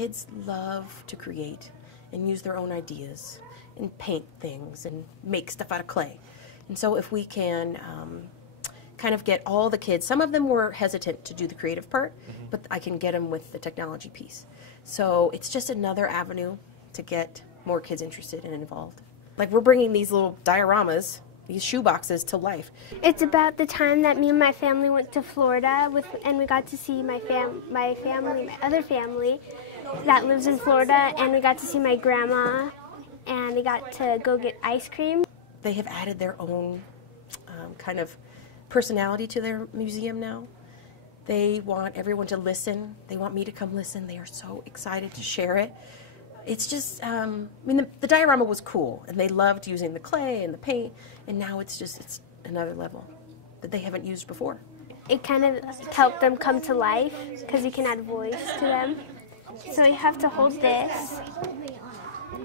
kids love to create and use their own ideas and paint things and make stuff out of clay. And so if we can kind of get all the kids, some of them were hesitant to do the creative part, but I can get them with the technology piece. So it's just another avenue to get more kids interested and involved. Like, we're bringing these little dioramas, these shoe boxes, to life. It's about the time that me and my family went to Florida and we got to see my other family that lives in Florida, and we got to see my grandma, and we got to go get ice cream. They have added their own kind of personality to their museum now. They want everyone to listen. They want me to come listen. They are so excited to share it. It's just, I mean, the diorama was cool, and they loved using the clay and the paint, and now it's another level that they haven't used before. It kind of helped them come to life because you can add voice to them. So you have to hold this,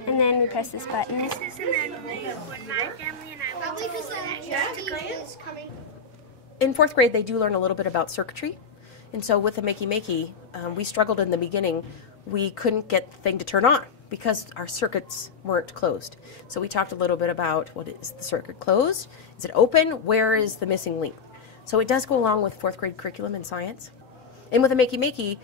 and then we press this button. This is an envelope when my family and I went to Florida. In 4th grade, they do learn a little bit about circuitry. And so with the Makey Makey, we struggled in the beginning. We couldn't get the thing to turn on because our circuits weren't closed. So we talked a little bit about, what is the circuit closed? Is it open? Where is the missing link? So it does go along with 4th grade curriculum in science. And with the Makey Makey,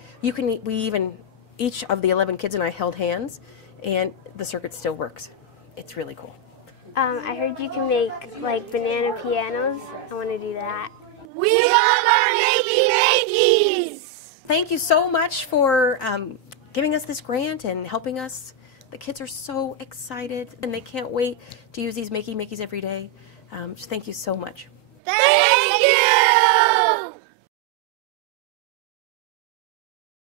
each of the 11 kids and I held hands, and the circuit still works. It's really cool. I heard you can make like banana pianos. I want to do that. We love our Makey Makeys! Thank you so much for giving us this grant and helping us. The kids are so excited, and they can't wait to use these Makey Makeys every day. Thank you so much. Thank